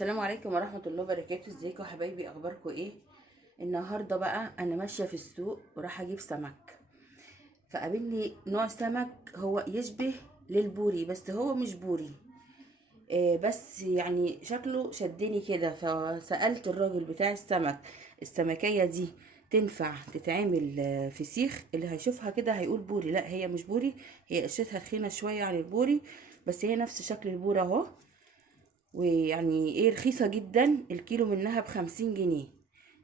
السلام عليكم ورحمة الله وبركاته. ازيكم يا حبايبي؟ اخباركم ايه؟ النهاردة بقى انا ماشية في السوق وراح اجيب سمك، فقابلني نوع سمك هو يشبه للبوري بس هو مش بوري. بس يعني شكله شدني كده، فسألت الراجل بتاع السمك السمكية دي تنفع تتعمل فسيخ؟ اللي هيشوفها كده هيقول بوري. لا، هي مش بوري، هي قشرتها تخينة شوية عن البوري، بس هي نفس شكل البوري اهو. ويعني ايه، رخيصة جدا، الكيلو منها ب50 جنيه.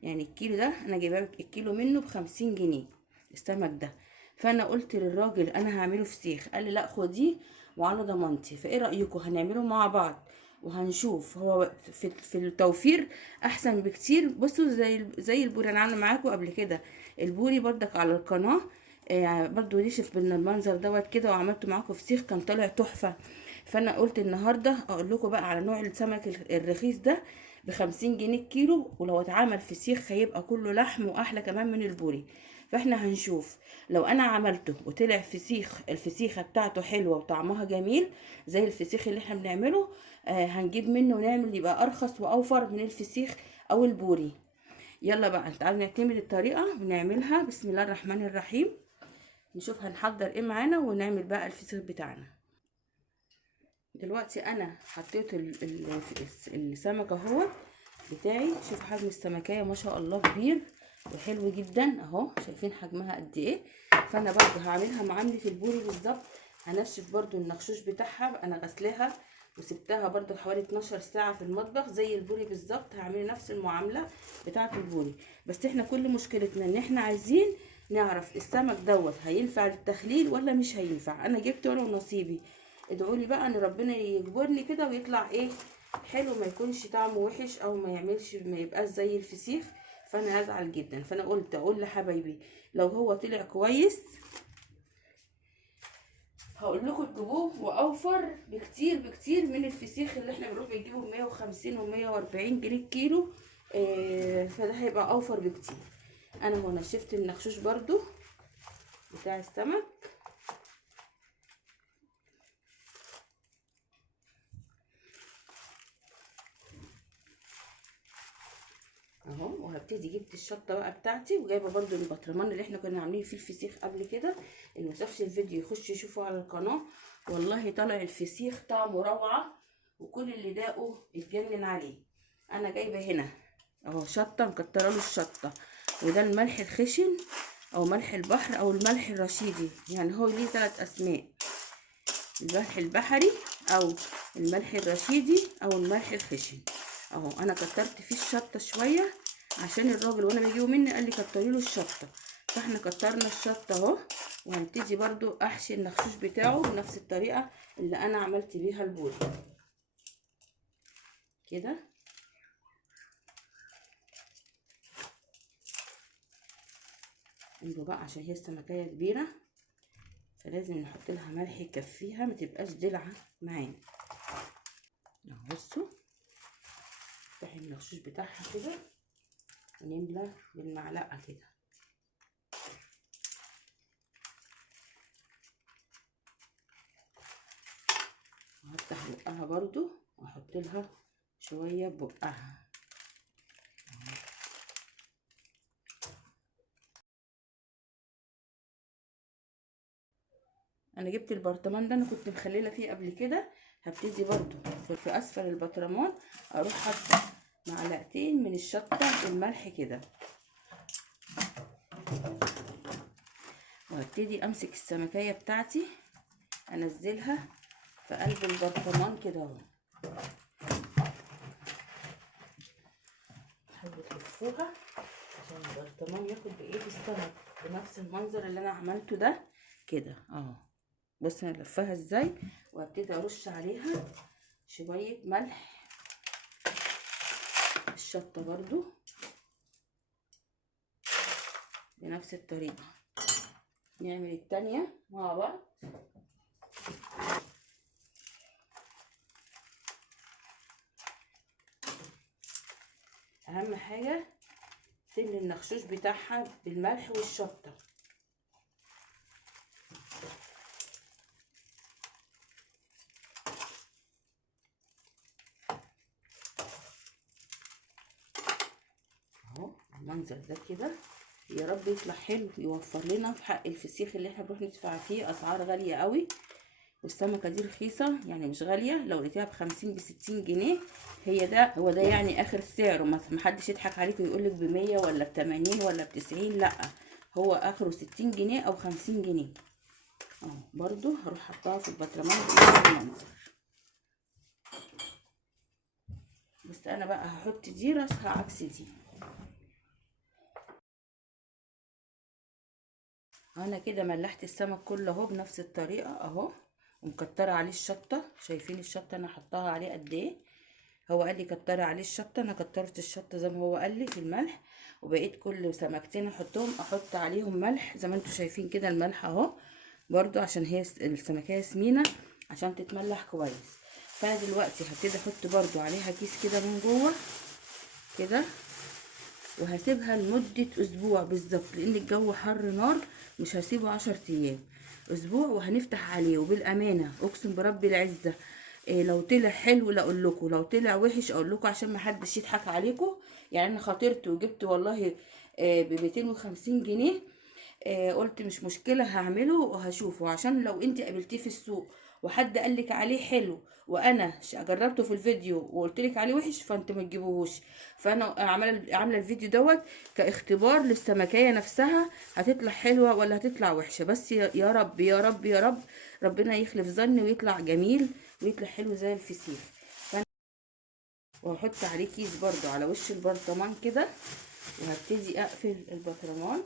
يعني الكيلو ده انا جايبه الكيلو منه ب50 جنيه السمك ده. فانا قلت للراجل انا هعمله فسيخ، قال لي لا خديه وعلى ضمانتي. فايه رأيكم هنعمله مع بعض وهنشوف هو في التوفير احسن بكتير. بصوا زي البوري انا عامله معاكم قبل كده البوري بردك على القناه، يعني برضو نشف بالمنظر دوت كده، وعملته معاكم فسيخ كان طالع تحفه. فانا قلت النهارده اقول لكم بقى على نوع السمك الرخيص ده ب50 جنيه الكيلو، ولو اتعمل فسيخ هيبقى كله لحم واحلى كمان من البوري. فاحنا هنشوف لو انا عملته وطلع فسيخ الفسيخه بتاعته حلوه وطعمها جميل زي الفسيخ اللي احنا بنعمله، هنجيب منه ونعمل يبقى ارخص واوفر من الفسيخ او البوري. يلا بقى تعالوا نعتمد الطريقه ونعملها. بسم الله الرحمن الرحيم. نشوف هنحضر ايه معانا ونعمل بقى الفسيخ بتاعنا. دلوقتي انا حطيت السمك اهو بتاعي. شوف حجم السمكية ما شاء الله كبير وحلو جدا اهو، شايفين حجمها قد ايه. فانا برضو هعملها معاملة البوري بالظبط. هنشف برضو النخشوش بتاعها، انا غسلاها وسبتها برضو حوالي 12 ساعة في المطبخ زي البوري بالظبط. هعمل نفس المعاملة بتاعة البوري، بس احنا كل مشكلتنا ان احنا عايزين نعرف السمك دوت هينفع للتخليل ولا مش هينفع. انا جبت ورا ونصيبي، ادعوا لي بقى ان ربنا يجبرني كده ويطلع ايه حلو، ما يكونش طعمه وحش او ما يبقاش زي الفسيخ، فانا هزعل جدا. فانا قلت اقول لحبايبي لو هو طلع كويس هقول لكم تجيبوه، واوفر بكتير بكتير من الفسيخ اللي احنا بنروح بنجيبه ب 150 و 140 جنيه الكيلو. فده هيبقى اوفر بكتير. انا هو نشفت النخشوش برضو بتاع السمك اهو، وهبتدي جبت الشطه بقى بتاعتي، وجايبه برضو البطرمان اللي احنا كنا عاملين فيه الفسيخ قبل كده. اللي مشافش الفيديو يخش يشوفه على القناه. والله طالع الفسيخ طعمه روعه، وكل اللي داقه اتجنن عليه. انا جايبه هنا اهو شطه مكتره له الشطه، وده الملح الخشن او ملح البحر او الملح الرشيدي، يعني هو ليه 3 اسماء: الملح البحري او الملح الرشيدي او الملح الخشن. اهو انا كترت فيه الشطه شويه عشان الراجل وانا بجيبه مني قال لي كتري له الشطه، فاحنا كترنا الشطه اهو. وهنبتدي برضو احشي النخشوش بتاعه بنفس الطريقه اللي انا عملت بيها البوري كده. انظروا بقى عشان هي السمكيه كبيره فلازم نحط لها ملح يكفيها ما تبقاش دلعه معانا. اهو بصوا، نفتح النخشوش بتاعها كده ونملى بالمعلقه كده. وهفتح بقها برضو واحط لها شويه ببقها. انا جبت البرطمان ده انا كنت مخلله فيه قبل كده. هبتدي برضو في اسفل البرطمان اروح حاطه معلقتين من الشطه والملح كده، وهبتدي امسك السمكيه بتاعتي انزلها في قلب البرطمان كده اهو. حاولوا تلفوها عشان البرطمان ياخد بايد السمك بنفس المنظر اللي انا عملته ده كده اهو. بص انا لفاها ازاي، وهبتدي ارش عليها شويه ملح، الشطه برضو بنفس الطريقه. نعمل التانية مع بعض. اهم حاجه تملي النخشوش بتاعها بالملح والشطه. المنظر ده كده. يا رب يطلع حلو، يوفر لنا في حق الفسيخ اللي احنا بنروح ندفع فيه اسعار غاليه قوي. والسمكه دي رخيصه يعني مش غاليه، لو لقيتيها ب50 ب60 جنيه هو ده يعني اخر سعره. ما حدش يضحك عليك ويقولك ب100 ولا ب80 ولا ب90، لا، هو اخره 60 جنيه او 50 جنيه. اهو برضو هروح احطها في البطرمان بنفس المنظر. بس انا بقى هحط دي راسها عكس دي. انا كده ملحت السمك كله اهو بنفس الطريقه اهو، ومكتره عليه الشطه. شايفين الشطه انا حطاها عليه قد ايه؟ هو قال لي كتري عليه الشطه، انا كترت الشطه زي ما هو قال لي في الملح. وبقيت كل سمكتين احط عليهم ملح زي ما انتم شايفين كده، الملح اهو برضو عشان هي السمكيه سمينه عشان تتملح كويس. فانا دلوقتي هبتدي احط برضو عليها كيس كده من جوه كده، وهسيبها لمدة اسبوع بالظبط، لان الجو حر نار. مش هسيبه 10 ايام، اسبوع وهنفتح عليه. وبالامانة اقسم برب العزة إيه، لو طلع حلو لا اقول لكم، لو طلع وحش اقول لكم عشان ما حدش يضحك عليكم. يعني انا خاطرت وجبت والله ب250 جنيه. قلت مش مشكلة هعمله وهشوفه، عشان لو انت قابلتيه في السوق وحد قالك عليه حلو وانا جربته في الفيديو وقلتلك عليه وحش فانت ما تجيبوهوش. فانا عامله الفيديو دوت كاختبار للسمكية نفسها، هتطلع حلوة ولا هتطلع وحشة. بس يا رب يا رب يا رب ربنا يخلف ظني ويطلع جميل ويطلع حلو زي الفسيخ. وهحط عليه كيس برضو على وش البرطمان كده، وهبتدي اقفل البرطمان.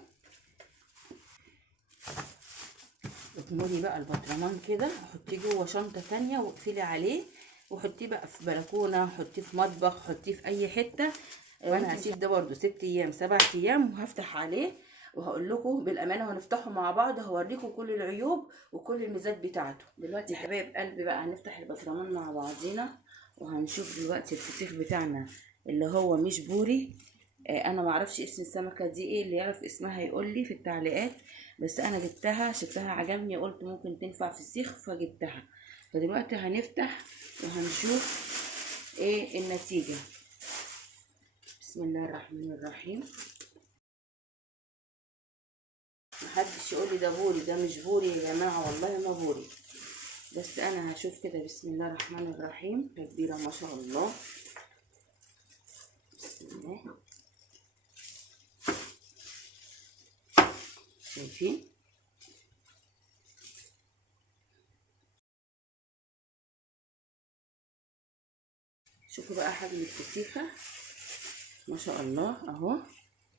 اكملي بقى البطرمان كده، حطيه جوه شنطه تانية واقفلي عليه، وحطيه بقى في بلكونه، حطيه في مطبخ، حطيه في اي حته. وانا هسيب ده برده 6 ايام 7 ايام وهفتح عليه وهقول لكم بالامانه، وهنفتحه مع بعض هوريكم كل العيوب وكل الميزات بتاعته. دلوقتي يا حبايب قلبي بقى هنفتح البطرمان مع بعضينا، وهنشوف دلوقتي الفسيخ بتاعنا اللي هو مش بوري. انا معرفش اسم السمكه دي ايه، اللي يعرف اسمها يقول لي في التعليقات. بس انا جبتها شكلها عجبني، قلت ممكن تنفع في السيخ فجبتها. فدلوقتي هنفتح وهنشوف ايه النتيجه. بسم الله الرحمن الرحيم. محدش يقول لي ده بوري، ده مش بوري يا جماعه، والله ما بوري. بس انا هشوف كده. بسم الله الرحمن الرحيم. تكبيره ما شاء الله. بسم الله. شايفين؟ شوفوا بقى حجم الفسيخه ما شاء الله اهو.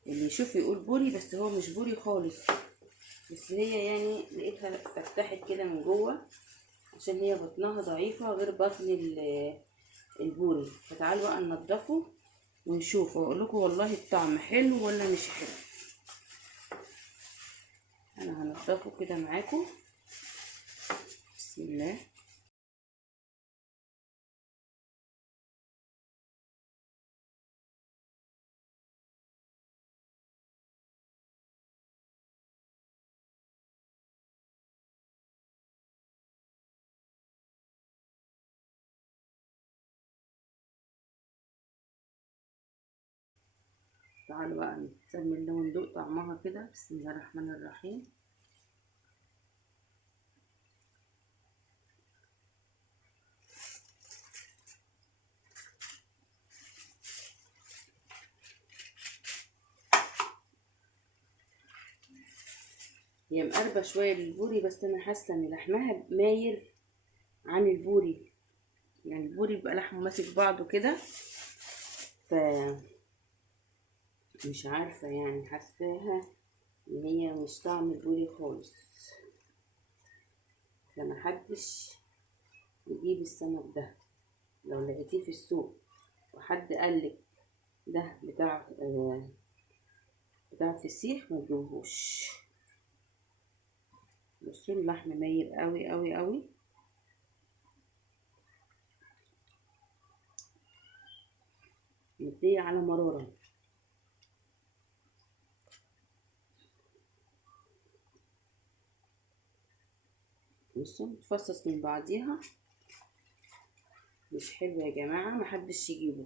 اللي يشوف يقول بوري، بس هو مش بوري خالص. بس هي يعني لقيتها فتحت كده من جوه عشان هي بطنها ضعيفه غير بطن البوري. فتعالوا بقى ننضفه ونشوف واقول لكم والله الطعم حلو ولا مش حلو. انا هنضفه كده معاكم. بسم الله. تعالوا بقى نسمي الله وندوق طعمها كده. بسم الله الرحمن الرحيم. هي مقربة شوية للبوري، بس انا حاسة ان لحمها مايل عن البوري. يعني البوري بيبقى لحمه ماسك بعضه كده، ف مش عارفة يعني حاساها ان هي مش طعم البوري خالص. فمحدش يجيب السمك ده. لو لقيتيه في السوق وحد قالك ده بتاع فسيخ ما تجيبوهوش. بصوا اللحم مايل قوي قوي قوي. مديه على مرارة. بصوا متفصص من بعضيها. مش حلو يا جماعة، محدش يجيبه.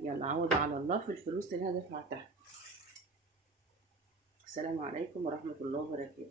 يلا عوض على الله في الفلوس اللي انا دفعتها. السلام عليكم ورحمة الله وبركاته.